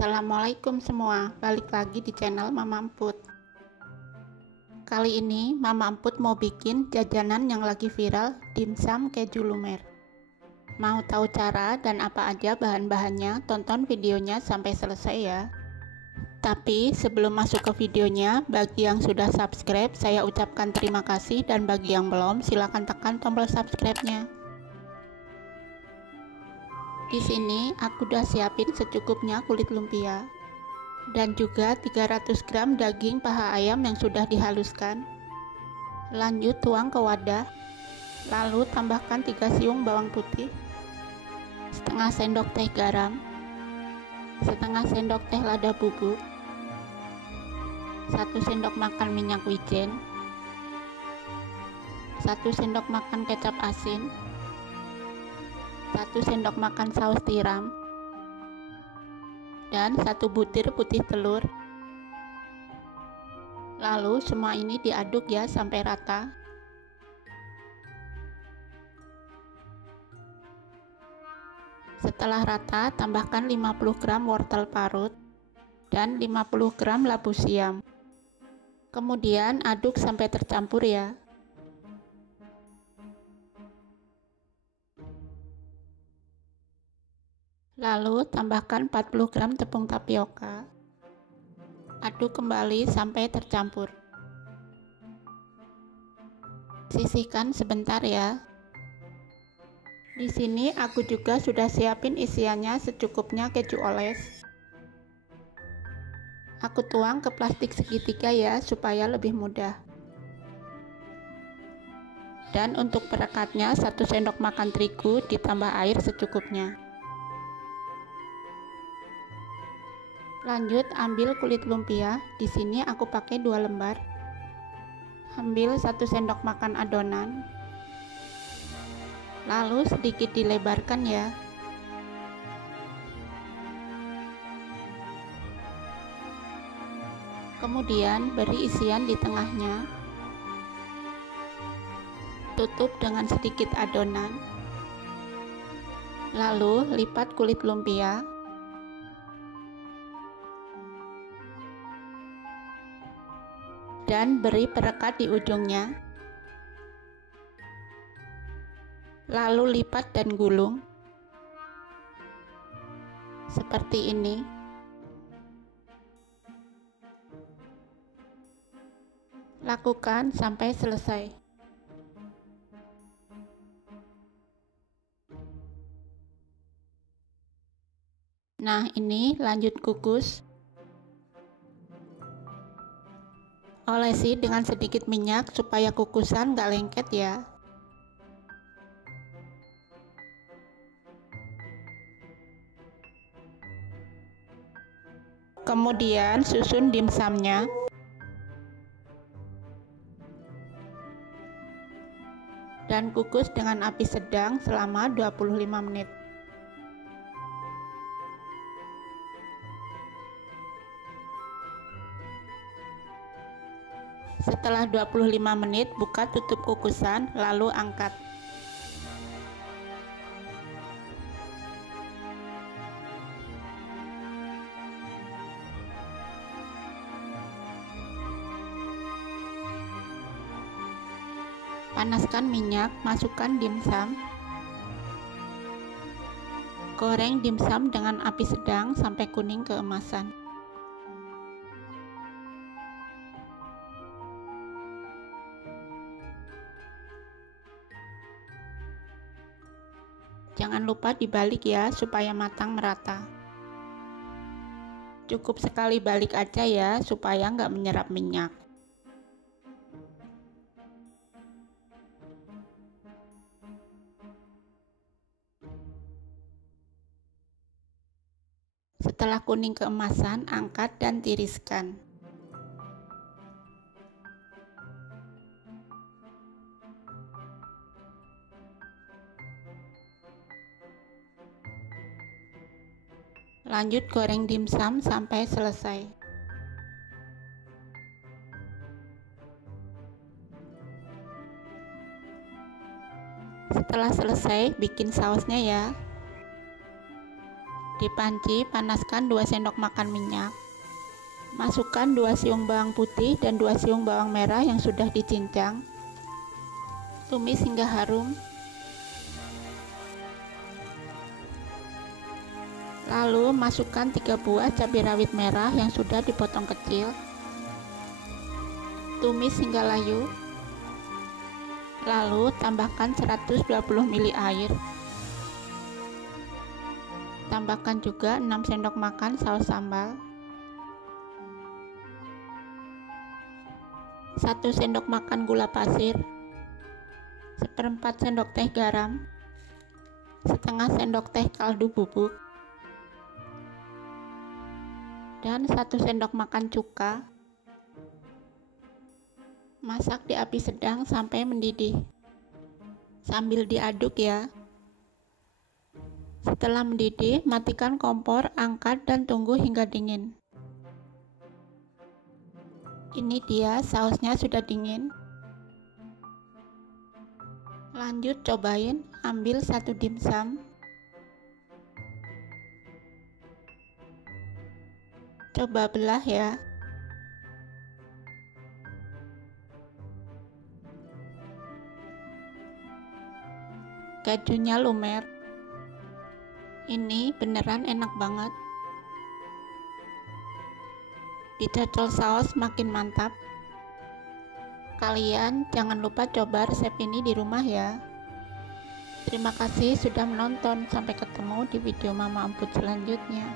Assalamualaikum semua, balik lagi di channel Mama Emput. Kali ini Mama Emput mau bikin jajanan yang lagi viral, dimsum keju lumer. Mau tahu cara dan apa aja bahan-bahannya? Tonton videonya sampai selesai ya. Tapi sebelum masuk ke videonya, bagi yang sudah subscribe saya ucapkan terima kasih, dan bagi yang belum silahkan tekan tombol subscribe-nya. Di sini aku udah siapin secukupnya kulit lumpia dan juga 300 gram daging paha ayam yang sudah dihaluskan. Lanjut tuang ke wadah, lalu tambahkan 3 siung bawang putih, setengah sendok teh garam, setengah sendok teh lada bubuk, 1 sendok makan minyak wijen, 1 sendok makan kecap asin, 1 sendok makan saus tiram, dan 1 butir putih telur. Lalu semua ini diaduk ya sampai rata. Setelah rata, tambahkan 50 gram wortel parut dan 50 gram labu siam. Kemudian aduk sampai tercampur ya. Lalu tambahkan 40 gram tepung tapioka. Aduk kembali sampai tercampur. Sisihkan sebentar ya. Di sini aku juga sudah siapin isiannya secukupnya keju oles. Aku tuang ke plastik segitiga ya supaya lebih mudah. Dan untuk perekatnya 1 sendok makan terigu ditambah air secukupnya. Lanjut ambil kulit lumpia, di sini aku pakai 2 lembar. Ambil 1 sendok makan adonan. Lalu sedikit dilebarkan ya. Kemudian beri isian di tengahnya. Tutup dengan sedikit adonan. Lalu lipat kulit lumpia. Dan beri perekat di ujungnya, lalu lipat dan gulung seperti ini. Lakukan sampai selesai. Nah, ini lanjut kukus. Olesi dengan sedikit minyak supaya kukusan gak lengket ya. Kemudian susun dimsumnya. Dan kukus dengan api sedang selama 25 menit. Setelah 25 menit, buka tutup kukusan, lalu angkat. Panaskan minyak, masukkan dimsum. Goreng dimsum dengan api sedang sampai kuning keemasan. Jangan lupa dibalik ya supaya matang merata. Cukup sekali balik aja ya supaya nggak menyerap minyak. Setelah kuning keemasan, angkat dan tiriskan. Lanjut goreng dimsum sampai selesai. Setelah selesai, bikin sausnya ya. Di panci, panaskan 2 sendok makan minyak. Masukkan 2 siung bawang putih dan 2 siung bawang merah yang sudah dicincang. Tumis hingga harum. Lalu masukkan 3 buah cabai rawit merah yang sudah dipotong kecil. Tumis hingga layu. Lalu tambahkan 120 ml air. Tambahkan juga 6 sendok makan saus sambal, 1 sendok makan gula pasir, 1/4 sendok teh garam, setengah sendok teh kaldu bubuk, dan 1 sendok makan cuka. Masak di api sedang sampai mendidih, sambil diaduk ya. Setelah mendidih, matikan kompor, angkat dan tunggu hingga dingin. Ini dia sausnya sudah dingin. Lanjut cobain, ambil 1 dimsum. Coba belah ya. Kejunya lumer. Ini beneran enak banget. Dicocol saus makin mantap. Kalian jangan lupa coba resep ini di rumah ya. Terima kasih sudah menonton. Sampai ketemu di video Mama Amput selanjutnya.